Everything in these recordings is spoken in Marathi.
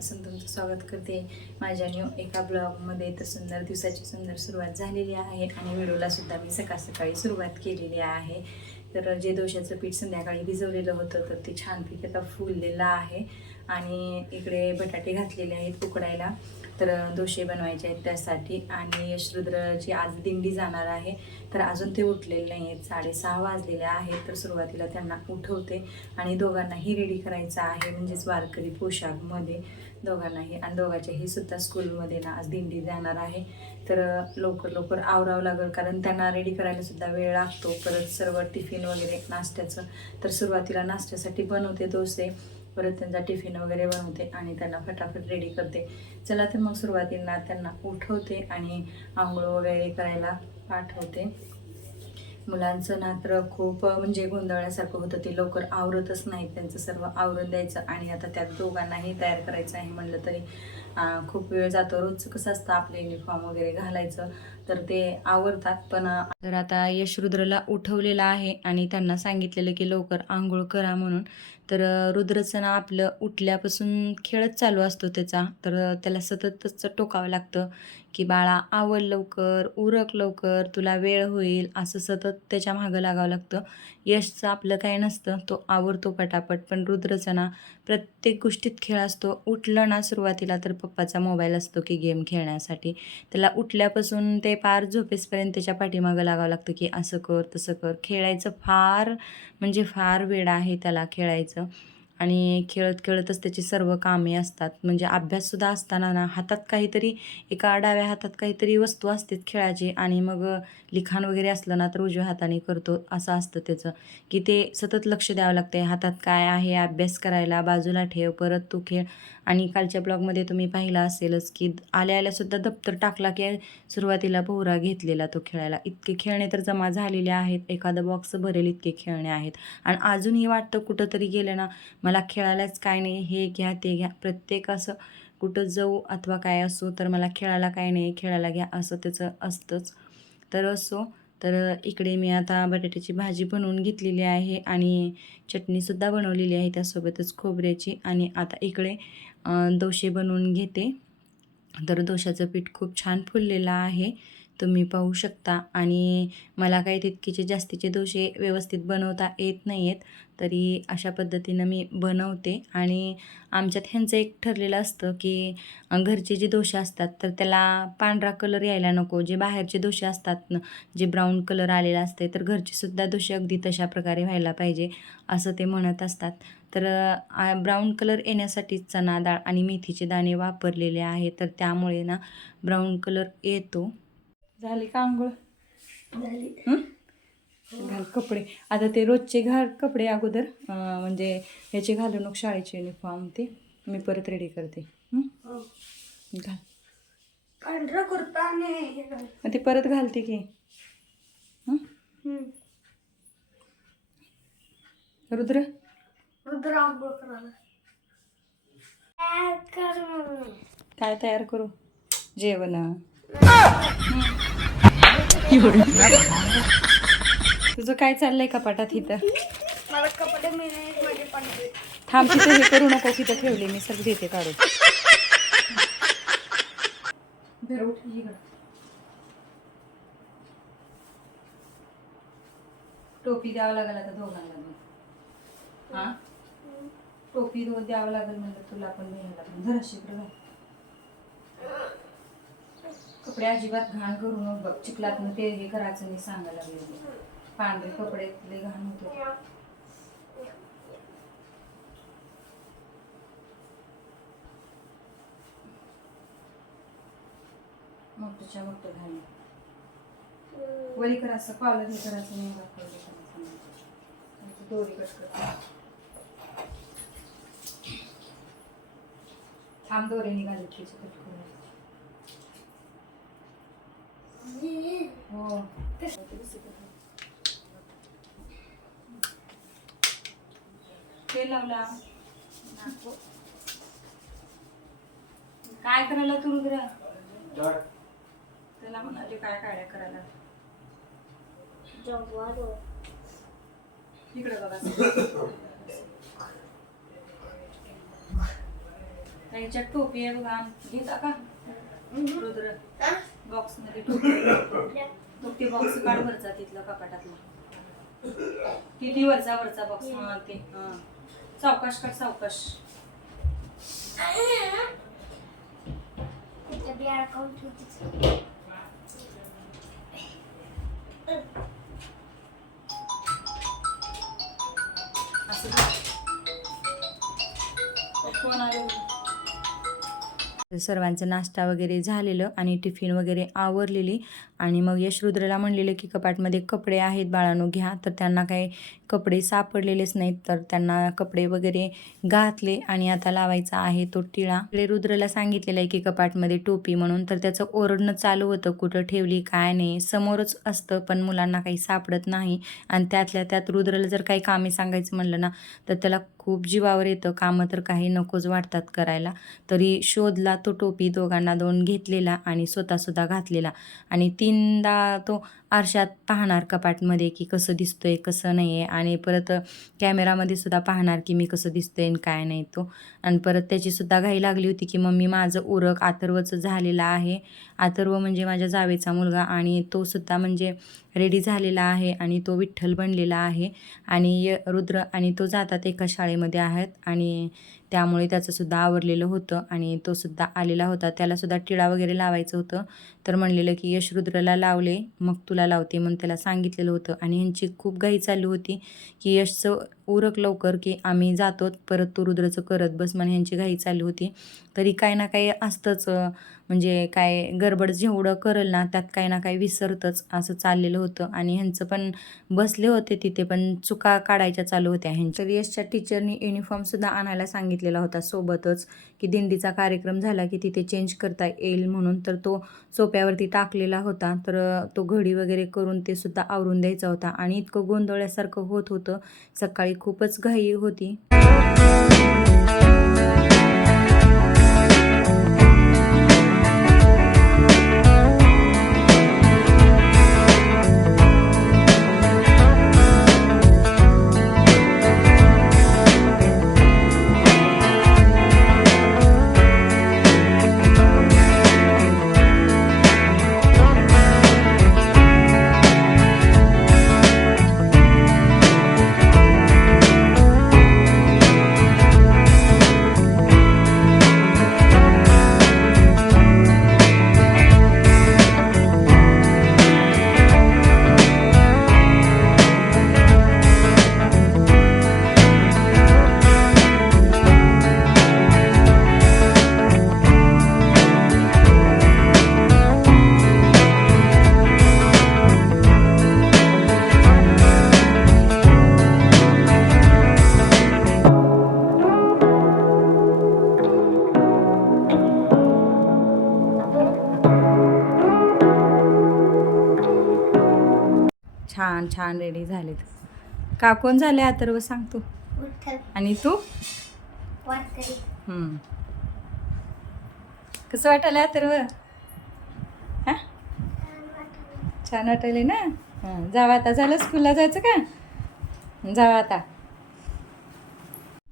मनापासून तुमचं स्वागत करते. माझ्या न्यू एका ब्लॉगमध्ये तर सुंदर दिवसाची सुंदर सुरुवात झालेली आहे आणि व्हिडिओला सुद्धा मी सकाळ सकाळी सुरुवात केलेली आहे. तर जे दोशाचं पीठ संध्याकाळी भिजवलेलं होतं तर ते छानपैकी आता फुललेलं आहे आणि इकडे बटाटे घातलेले आहेत उकडायला. तर दोशे बनवायचे आहेत त्यासाठी आणि यशरुद्रची आज दिंडी जाणार आहे. तर अजून ते उठलेले नाही आहेत. साडेसहा वाजलेले आहेत तर सुरुवातीला त्यांना उठवते आणि दोघांनाही रेडी करायचं आहे म्हणजेच वारकरी पोशाखमध्ये. दोघांनाही आणि दोघांच्याही सुद्धा स्कूलमध्ये ना आज दिंडी जाणार आहे. तर लवकर लवकर आवरावं लागेल कारण त्यांना रेडी करायला सुद्धा वेळ लागतो. परत सर्व टिफिन वगैरे नाश्त्याचं. तर सुरुवातीला नाश्त्यासाठी बनवते डोसे. परत त्यांचा टिफिन वगैरे बनवते आणि त्यांना फटाफट रेडी करते. चला तर मग सुरुवातीला त्यांना उठवते आणि आंघोळ वगैरे करायला पाठवते. मुलांचं ना तर खूप म्हणजे गोंधळासारखं होतं. ते लवकर आवरतच नाही त्यांचं सर्व आवरून द्यायचं आणि आता त्यात दोघांनाही तयार करायचं आहे म्हणलं तरी. खूप वेळ जातो. रोजचं कसं असतं आपलं युनिफॉर्म वगैरे घालायचं तर ते आवरतात. पण जर तर आता यशरुद्रला उठवलेलं आहे आणि त्यांना सांगितलेलं की लवकर आंघोळ करा म्हणून. तर रुद्रचं ना आपलं उठल्यापासून खेळच चालू असतो त्याचा. तर त्याला सततच टोकावं लागतं. की बाळा आवड लवकर उरक लवकर तुला वेळ होईल असं सतत त्याच्या मागं लागावं लागतं. यशचं आपलं काय नसतं तो आवडतो पटापट. पण रुद्रचं ना प्रत्येक गोष्टीत खेळ असतो. उठलं ना सुरुवातीला तर पप्पाचा मोबाईल असतो की गेम खेळण्यासाठी. त्याला उठल्यापासून ते पार झोपेसपर्यंत त्याच्या पाठीमागं लागावं लागतं की असं कर तसं कर. खेळायचं फार म्हणजे फार वेळ आहे त्याला खेळायचं. आणि खेळत खेळतच त्याची सर्व कामे असतात. म्हणजे अभ्याससुद्धा असताना ना हातात काहीतरी एका डाव्या हातात काहीतरी वस्तू असते खेळाची आणि मग लिखाण वगैरे असलं ना तर उजव्या हाताने करतो असं असतं त्याचं. की ते सतत लक्ष द्यावं लागते हातात काय आहे अभ्यास करायला बाजूला ठेव परत तू खेळ. आणि कालच्या ब्लॉगमध्ये तुम्ही पाहिला असेलच की आल्या आल्यासुद्धा दप्तर टाकला की सुरुवातीला पोहरा घेतलेला तो खेळायला. इतके खेळणे तर जमा झालेले आहेत एखादं बॉक्स भरेल इतके खेळणे आहेत. आणि अजूनही वाटतं कुठंतरी गेलं ना मला खेळायलाच काय नाही हे घ्या ते घ्या. प्रत्येक असं कुठं जाऊ अथवा काय असो तर मला खेळायला काय नाही खेळायला घ्या असं त्याचं असतंच. तर असो तर इकडे मी आता बटाट्याची भाजी बनवून घेतलेली आहे आणि चटणीसुद्धा बनवलेली आहे त्यासोबतच खोबऱ्याची आणि आता इकडे दोशे बनवून घेते. तर दोशाचं पीठ खूप छान फुललेलं आहे तुम्ही पाहू शकता. आणि मला काही तितकीचे जास्तीचे दोशे व्यवस्थित बनवता येत नाही आहेत तरी अशा पद्धतीनं मी बनवते. आणि आमच्यात ह्यांचं एक ठरलेलं असतं की घरचे जे डोसे असतात तर त्याला पांढरा कलर यायला नको. जे बाहेरचे डोसे असतात न जे ब्राऊन कलर आलेला असते तर घरचे सुद्धा डोसे अगदी तशा प्रकारे व्हायला पाहिजे असं ते म्हणत असतात. तर ब्राऊन कलर येण्यासाठी चणा डाळ आणि मेथीचे दाणे वापरलेले आहे तर त्यामुळे ना ब्राऊन कलर येतो. झाली का आंघोळ? हं? घाल कपडे. आता ते रोजचे घाल कपडे अगोदर म्हणजे ह्याचे घालू नको शाळेचे युनिफॉर्म ते मी परत रेडी करते? घाल. पांढरा कुर्ता आणि. मग ते परत घालते की. रुद्र? रुद्र आंघोळ करायला. काय तयार करू? जेवण. तुझं काय चाललंय कपाटात इथं? मला कपडे मध्ये थांब तिथं हे करू नको तिथं ठेवले मी सर्व देते काढून. टोपी द्यावं लागेल आता दोघांना मग. हा? टोपी दो द्यावं लागेल म्हणलं तुला पण पण. जरा शिकडं. कपडे अजिबात घाण करू नको. बघ चिखलात ते हे करायचं मी सांगायला लागले. पांढरे कपडे लय घाण होते. मोठच्या मोठं घालणे वरी कर असं कॉलर हे करायचं नाही दाखवलं करायचं नाही. दोरी कट कर. थांब दोरे निघाले त्याची कट करून हो. तेल लावला. काय करायला तू रुद्र? त्याला म्हणाले काय काड्या करायला. जव्हार इकडे बघा. त्यांच्यात टोपी आहे बघा. घेता का? रुद्र. हा? बॉक्समध्ये टोपी मग ते बॉक्स काढ वरचा तिथलं कपाटातला. किती वरचा वरचा बॉक्स? हा ते. हा सावकाश सावकाश. कर. आलं सर्वांचं नाश्ता वगैरे झालेलं आणि टिफिन वगैरे आवरलेली. आणि मग यश रुद्रला म्हणलेलं की कपाटमध्ये कपडे आहेत बाळांनो घ्या. तर त्यांना काही कपडे सापडलेलेच नाहीत तर त्यांना कपडे वगैरे घातले आणि आता लावायचा आहे तो टिळा. इकडे रुद्रला सांगितलेलं आहे की कपाटमध्ये टोपी म्हणून. तर त्याचं ओरडणं चालू होतं कुठं ठेवली काय नाही समोरच असतं पण मुलांना काही सापडत नाही. आणि त्यातल्या त्यात रुद्रला जर काही कामे सांगायचं म्हणलं ना तर त्याला खूप जीवावर येतं कामं तर काही नकोच वाटतात करायला. तरी शोधला तो टोपी दोघांना दोन घेतलेला आणि स्वतःसुद्धा घातलेला. आणि तीनदा तो आरशात पाहणार कपाटमध्ये की कसं दिसतोय कसं नाही आहे. आणि परत कॅमेरामध्ये सुद्धा पाहणार की मी कसं दिसतोय आणि काय नाही तो. आणि परत त्याची सुद्धा घाई लागली होती की मम्मी माझं उरक अथर्वचं झालेलं आहे. अथर्व म्हणजे माझ्या जावेचा मुलगा आणि तो सुद्धा म्हणजे रेडी झालेला आहे आणि तो विठ्ठल बनलेला आहे. आणि य रुद्र आणि तो जातात एका शाळेमध्ये आहेत आणि त्यामुळे त्याचंसुद्धा आवरलेलं होतं आणि तो सुद्धा आलेला होता. त्यालासुद्धा टिळा वगैरे लावायचं होतं. तर म्हणलेलं की यश रुद्रला लावले मग तुला लावते म्हणून त्याला सांगितलेलं होतं. आणि ह्यांची खूप घाई चालू होती की यशचं उरक लवकर की आम्ही जातो परत तू रुद्रचं करत बस म्हणे ह्यांची घाई चालू होती. तरी काही ना काही असतंच म्हणजे काय गडबड जेवढं करल ना त्यात काही ना काही विसरतंच असं चाललेलं होतं. आणि ह्यांचं पण बसले होते तिथे पण चुका काढायच्या चालू होत्या ह्यांच्या. तर यशच्या टीचरनी युनिफॉर्मसुद्धा आणायला सांगितलेला होता सोबतच की दिंडीचा कार्यक्रम झाला की तिथे चेंज करता येईल म्हणून. तर तो सोप्यावरती टाकलेला होता तर तो घडी वगैरे करून ते सुद्धा आवरून द्यायचा होता. आणि इतकं गोंधळल्यासारखं होत होतं. सकाळी खूपच घाई होती. छान छान रेडी झालेत. का कोण झाले अथर्व सांग तू. आणि तू. कसं वाटायला अथर्व? हा? छान वाटायले ना? हां जावा आता. झालं? स्कूलला जायचं का? जावा आता.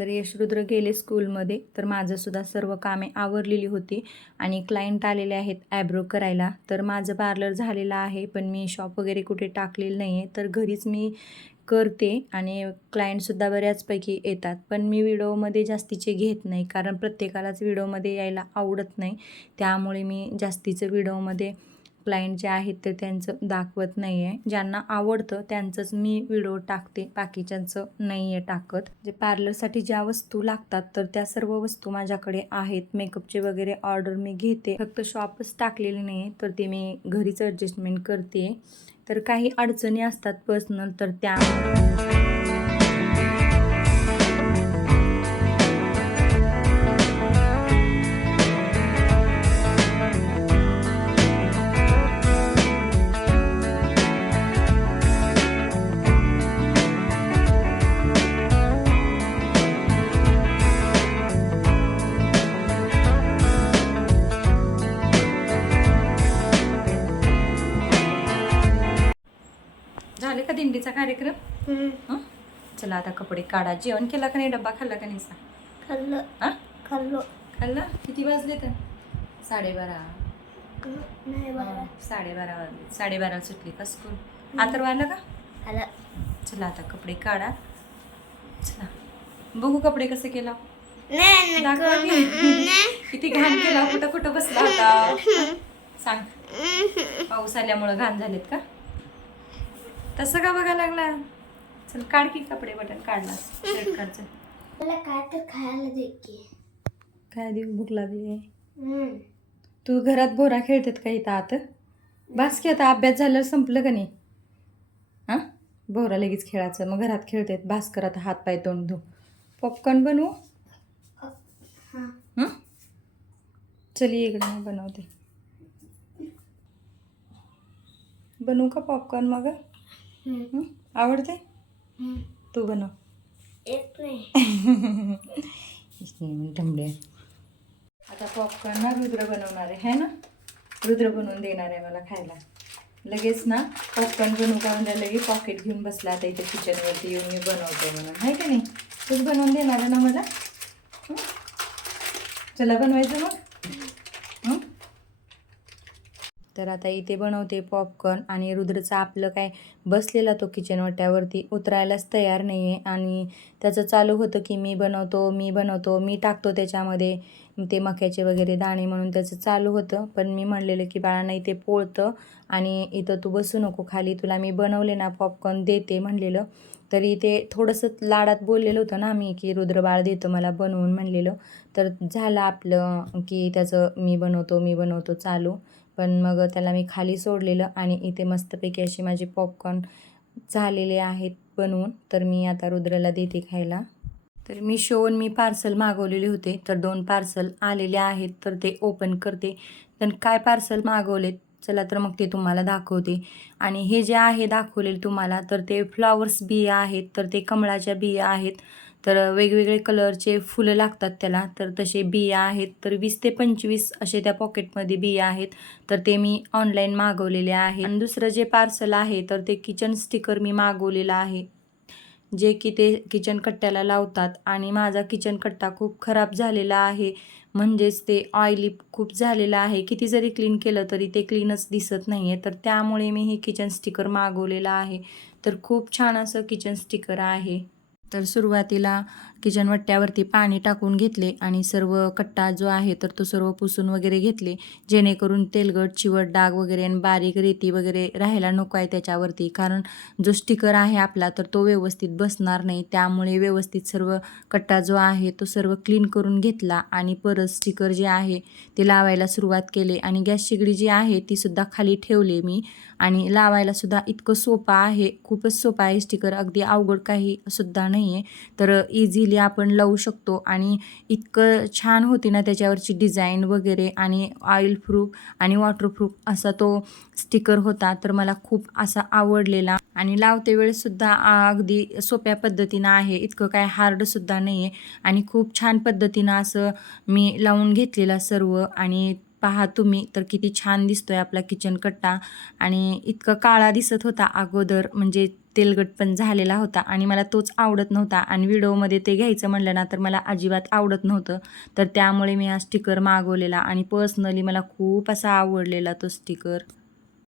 तर यशरुद्र गेले स्कूलमध्ये. तर माझंसुद्धा सर्व कामे आवरलेली होती आणि क्लायंट आलेले आहेत ॲब्रो करायला. तर माझं पार्लर झालेलं आहे पण मी शॉप वगैरे कुठे टाकलेलं नाही आहे तर घरीच मी करते आणि क्लायंटसुद्धा बऱ्याचपैकी येतात. पण मी व्हिडिओमध्ये जास्तीचे घेत नाही कारण प्रत्येकालाच व्हिडिओमध्ये यायला आवडत नाही. त्यामुळे मी जास्तीचं व्हिडिओमध्ये क्लायंट जे आहेत ते त्यांचं दाखवत नाही आहे ज्यांना आवडतं त्यांचंच मी व्हिडिओ टाकते बाकीच्यांचं नाही आहे टाकत. जे पार्लरसाठी ज्या वस्तू लागतात तर त्या सर्व वस्तू माझ्याकडे आहेत. मेकअपचे वगैरे ऑर्डर मी घेते. फक्त शॉपच टाकलेले नाही तर ते मी घरीच ॲडजस्टमेंट करते. तर काही अडचणी असतात पर्सनल तर त्या झाले का दिंडीचा कार्यक्रम? हं? चला आता कपडे काढा. जेवण केला का नाही? डब्बा खाल्ला का नाही सांग खाल्लं. हां? खाल्लो. खाल्ला? किती वाजले तर? साडेबारा. नाही बरं. साडेबारा वाजले. साडेबारा सुटली का स्कूल आता वाढलं का? आलं. चला आता कपडे काढा. चला. बघू कपडे कसे केला. नाही दाखवा की. किती घाण केला. कुठं कुठं बसला होता. सांग. पाऊस आल्यामुळं घाण झालेत का? तसं का बघायला लागला? चल काढ की कपडे बटन काढला शर्ट काढचं मला काय तर खायला दे की. काय देऊ भूक लागली? हम्म. तू घरात भोरा खेळतात का इथं आत? बास की आता अभ्यास झाल्यावर संपलं का नाही? हां? भोरा लगेच खेळायचं मग घरात खेळतात. बास कर आता हात पाय तोंड धू. पॉपकॉर्न बनवू? हा? चल ये इकडे मी बनवते. बनवू का पॉपकॉर्न मग. हं? आवडते. तू बनव. येत नाही. ढमले आता पॉपकॉर्न ना रुद्र बनवणार आहे है ना? रुद्र बनवून देणार आहे मला खायला. लगेच ना पॉपकॉर्न बनवू का म्हणजे लगेच पॉकेट घेऊन बसला आता इथे किचनवरती येऊन मी बनवतो म्हणून. आहे का नाही? तूच बनवून देणार आहे ना मला? हं? चला बनवायचं मग हं? तर आता इथे बनवते पॉपकॉर्न आणि रुद्रचा आपलं काय बसलेला तो किचन वाट्यावरती उतरायलाच तयार नाही आहे आणि त्याचं चालू होतं की मी बनवतो मी बनवतो मी टाकतो त्याच्यामध्ये. ते मक्याचे वगैरे दाणे म्हणून त्याचं चालू होतं. पण मी म्हणलेलं की बाळा नाही ते पोळतं आणि इथं तू बसू नको खाली तुला मी बनवले ना पॉपकॉर्न देते म्हणलेलं. तरी ते थोडंसं लाडात बोललेलं होतं ना मी की रुद्र बाळ देतो मला बनवून म्हणलेलं. तर झालं आपलं की त्याचं मी बनवतो मी बनवतो चालू. पण मग त्याला मी खाली सोडलेलं आणि इथे मस्तपैकी अशी माझी पॉपकॉर्न झालेले आहेत बनवून. तर मी आता रुद्राला देते खायला. तर मी शोवून मी पार्सल मागवलेले होते. तर दोन पार्सल आलेले आहेत. तर ते ओपन करते. तर काय पार्सल मागवलेत? चला तर मग ते तुम्हाला दाखवते. आणि हे जे आहे दाखवलेले तुम्हाला तर ते फ्लॉवर्स बिया आहेत. तर ते कमळाच्या बिया आहेत. तर वेगवेगळे कलरचे फुलं लागतात त्याला. तर तसे बिया आहेत तर वीस ते पंचवीस असे त्या पॉकेटमध्ये बिया आहेत. तर ते मी ऑनलाईन मागवलेले आहे. आणि दुसरं जे पार्सल आहे तर ते किचन स्टिकर मी मागवलेलं आहे. जे की ते किचन कट्ट्याला लावतात. आणि माझा किचन कट्टा खूप खराब झालेला आहे. म्हणजेच ते ऑइली खूप झालेलं आहे. किती जरी क्लीन केलं तरी ते क्लीनच दिसत नाही आहे तर त्यामुळे मी हे किचन स्टिकर मागवलेलं आहे. तर खूप छान असं किचन स्टिकर आहे. तर सुरुवातीला किचन वट्ट्यावरती पाणी टाकून घेतले आणि सर्व कट्टा जो आहे तर तो सर्व पुसून वगैरे घेतले. जेणेकरून तेलगट चिवट डाग वगैरे आणि बारीक रेती वगैरे राहायला नको आहे त्याच्यावरती. कारण जो स्टिकर आहे आपला तर तो व्यवस्थित बसणार नाही. त्यामुळे व्यवस्थित सर्व कट्टा जो आहे तो सर्व क्लीन करून घेतला आणि परत स्टिकर जे आहे ते लावायला सुरुवात केली. आणि गॅस शेगडी जी आहे ती सुद्धा खाली ठेवले मी. आणि लावायला सुद्धा इतकं सोपं आहे. खूपच सोपं आहे. स्टिकर अगदी अवघड काही सुद्धा नाही आहे तर इझिली आपण लावू शकतो आणि इतकं छान होती ना त्याच्यावरची डिझाईन वगैरे आणि ऑइल प्रूफ आणि वॉटरप्रूफ असा तो स्टिकर होता तर मला खूप असा आवडलेला. आणि लावते वेळेससुद्धा अगदी सोप्या पद्धतीनं आहे इतकं काय हार्डसुद्धा नाही आहे आणि खूप छान पद्धतीनं असं मी लावून घेतलेला सर्व आणि पहा तुम्ही तर किती छान दिसतोय आपला किचन कट्टा. आणि इतकं काळा दिसत होता अगोदर म्हणजे तेलगट पण झालेला होता आणि मला तोच आवडत नव्हता. आणि व्हिडिओमध्ये ते घ्यायचं म्हणलं ना तर मला अजिबात आवडत नव्हतं. तर त्यामुळे मी हा स्टिकर मागवलेला आणि पर्सनली मला खूप असा आवडलेला तो स्टिकर.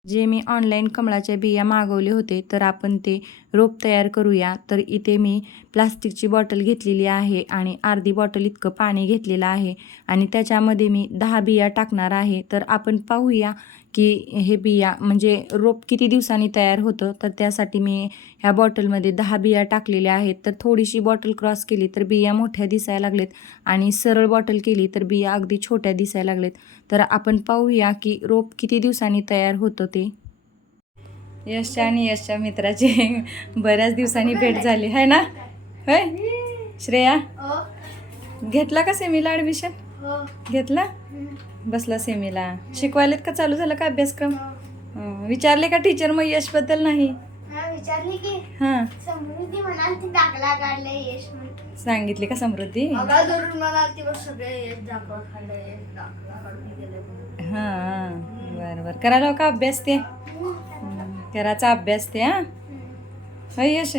जे मी ऑनलाईन कमळाच्या बिया मागवले होते तर आपण ते रोप तयार करूया. तर इथे मी प्लास्टिकची बॉटल घेतलेली आहे आणि अर्धी बॉटल इतकं पाणी घेतलेलं आहे. आणि त्याच्यामध्ये मी दहा बिया टाकणार आहे. तर आपण पाहूया की हे बिया म्हणजे रोप किती दिवसांनी तयार होतं तर त्यासाठी मी ह्या बॉटलमध्ये दहा बिया टाकलेल्या आहेत. तर थोडीशी बॉटल क्रॉस केली तर बिया मोठ्या दिसायला लागलेत आणि सरळ बॉटल केली तर बिया अगदी छोट्या दिसायला लागलेत. तर आपण पाहूया की रोप किती दिवसांनी तयार होतं ते. यशच्या आणि यशच्या मित्राची बऱ्याच दिवसांनी भेट झाली. आहे ना? होय? श्रेया? हो. घेतला का सेमीला ॲडमिशन हो. घेतला? बसला सेमीला. शिकवायलेत का? चालू झाला का अभ्यासक्रम? विचारले का टीचर मग यशबद्दल नाही? हा विचारली की. हां. समृद्धी म्हणाल ती दाखला काढले यश म्हणून सांगितली का समृद्धी? धरून म्हणाल ती बघ सगळे यश दाखला खाल्ले यश दाखला काढून गेले हां बरं बरं. करायला का अभ्यास ते? हं, करायचा अभ्यास ते हां? होय यश?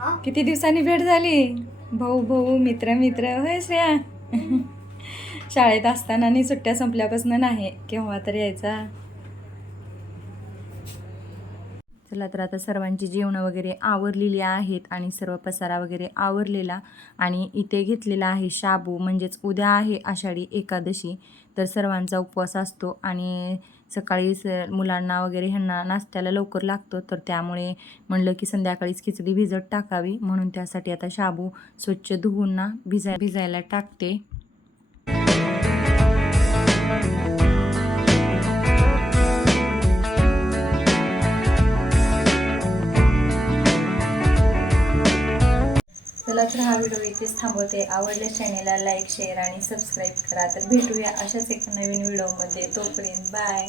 हा? किती दिवसांनी भेट झाली? भाऊ भाऊ मित्र मित्र. होय श्रेया? शाळेत असताना आणि सुट्ट्या संपल्यापासून नाही. केव्हा तर यायचा. चला तर आता सर्वांची जेवणं वगैरे आवरलेली आहेत आणि सर्व पसारा वगैरे आवरलेला आणि इथे घेतलेला आहे शाबू. म्हणजेच उद्या आहे आषाढी एकादशी. तर सर्वांचा उपवास असतो आणि सकाळी स मुलांना वगैरे ह्यांना नाश्त्याला लवकर लागतो. तर त्यामुळे म्हणलं की संध्याकाळीच खिचडी भिजत टाकावी. म्हणून त्यासाठी आता शाबू स्वच्छ धुवून ना भिजाय भिजायला टाकते. चला तर हा व्हिडिओ इथेच थांबवते. आवडल्या चॅनेलला लाईक शेअर आणि सबस्क्राईब करा. तर भेटूया अशाच एका नवीन व्हिडिओमध्ये. तोपर्यंत बाय